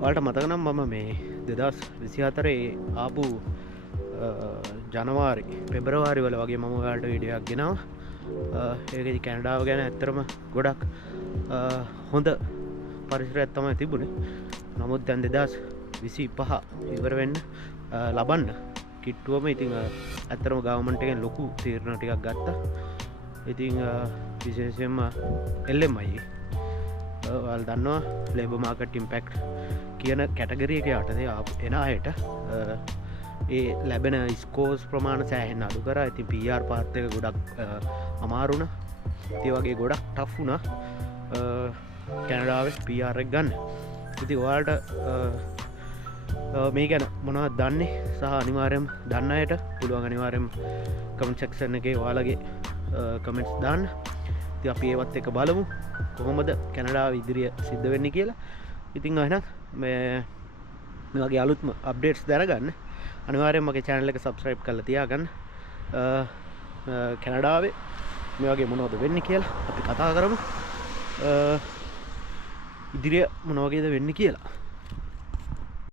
ඔයාලට මතක නම් මම මේ 2024 ආපු ජනවාරි පෙබරවාරි වල වගේ මම ඔයාලට වීඩියෝ එකක් ගෙනාවා. ඒකෙදි කැනඩාව ගැන ඇත්තටම ගොඩක් හොඳ පරිසරයක් තමයි තිබුණේ. නමුත් දැන් 2025 ඉවර වෙන්න ලබන්න කිට්ටුවම ඉතින් ඇත්තටම ගවර්න්මන්ට් එකෙන් ලොකු තීරණ ටිකක් ගත්තා. ඉතින් විශේෂයෙන්ම LMI ඔයාලා දන්නවා ලේබර් මාකට් ඉම්පැක්ට් කියන කැටගරි එක යටතේ එන අයට ඒ ලැබෙන ස්කෝස් ප්‍රමාණ සෑහෙන්න අඩු කරා. ඉතින් PR පාත් එක ගොඩක් අමාරුණ. ඒ වගේ ගොඩක් ටෆ් වුණා කැනඩාවේ PR එක ගන්න. ඉතින් ඔයාලට මේ ගැන මොනවද දන්නේ සහ අනිවාර්යයෙන්ම දන්න අයට පුළුවන් අනිවාර්යයෙන්ම කමෙන්ට් සෙක්ෂන් එකේ ඔයාලගේ කමෙන්ට්ස් දාන්න. ඉතින් අපි ඒවත් එක බලමු කොහොමද කැනඩාව ඉදිරිය සිද්ධ වෙන්නේ කියලා. ඉතින් එහෙනම් මේ වගේ අලුත්ම අප්ඩේට්ස් දැනගන්න අනිවාර්යයෙන්ම මගේ channel එක subscribe කරලා තියාගන්න. කැනඩාවේ මේ වගේ මොනවද වෙන්නේ කියලා අපි කතා කරමු. ඉදිරිය මොන වගේද වෙන්නේ කියලා.